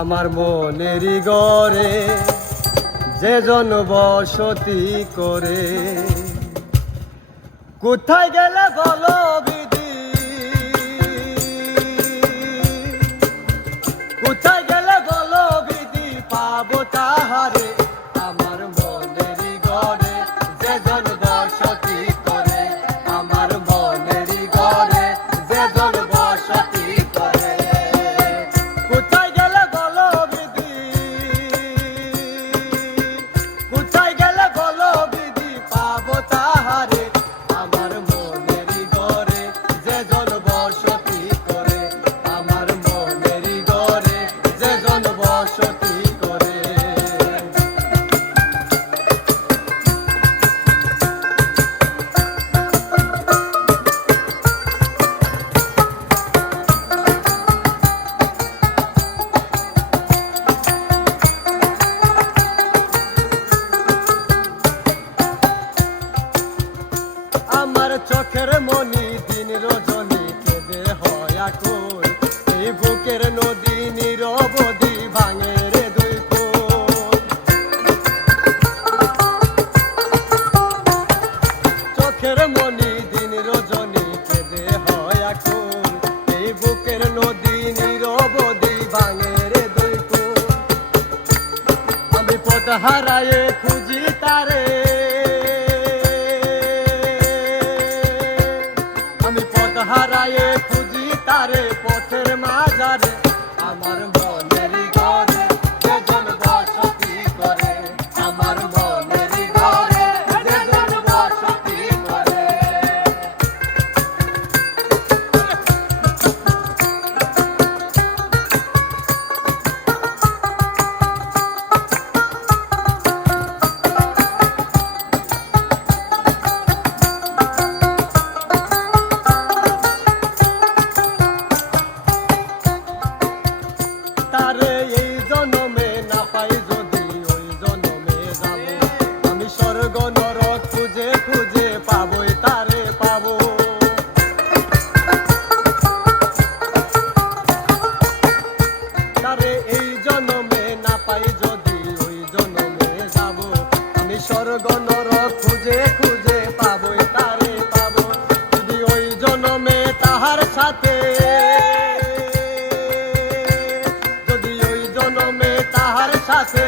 আমার মনেরই ঘরে যে জন বসতি করে, কোথায় গেলে বলো বিধি, কোথায় গেলে বলো বিধি পাবো তাহারে। আমার মনেরই ঘরে যে জন বসতি করে, আমার মনেরই ঘরে যে জন বসতি করে, কোথায় গেলে বলো বিধি, কোথায় গেলে বলো বিধি পাবো তাহারে। আমার মনেরই ঘরে যে জন বসতি করে, আমার মনেরই ঘরে যে জন বসতি করে। আমার চোখের মনি দিন রজনী কেঁদে হয় আকুল, এই বুকের নদী নিরবধি ভাঙে রে দুই কুল। চোখের মনি দিন রজনী কেঁদে হয় আকুল, এই বুকের নদী নিরবধি ভাঙে রে দুই কুল। আমি পথ হারায়ে খুঁজি তারে, আমি পথ হারায়ে খুঁজি তারে পথের মাঝারে। আমার মনেরই ঘরে যে জন বসতি করে, আমার মনেরই ঘরে যে জন বসতি করে। তারে এই জনমে না পাই যদি ওই জনমে যাব, আমি স্বর্গ নরক খুঁজে খুঁজে পাবই তারে পাবো। তারে এই জনমে না পাই যদি ওই জনমে যাব, আমি স্বর্গ নরক খুঁজে খুঁজে পাবই তারে পাবো। যদি ওই জনমে তাহার সাথে, যদি ওই জনমে তাহার সাথে